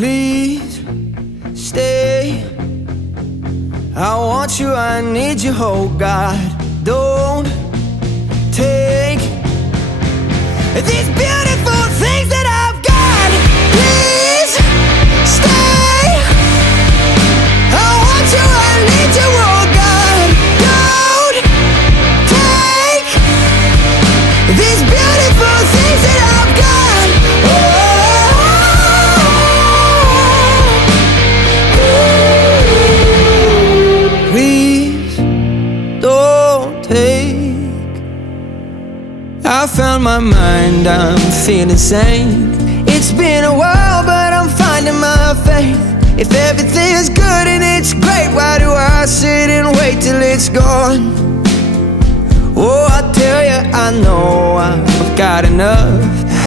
Please stay. I want you, I need you, oh God. Don't take these beautiful things that I've got. Please stay. I want you, I need you, oh God. Don't take these beautiful things that I've got. Please don't take. I found my mind, I'm feeling sane. It's been a while, but I'm finding my faith. If everything's good and it's great, why do I sit and wait till it's gone? Oh, I tell you, I know I've got enough.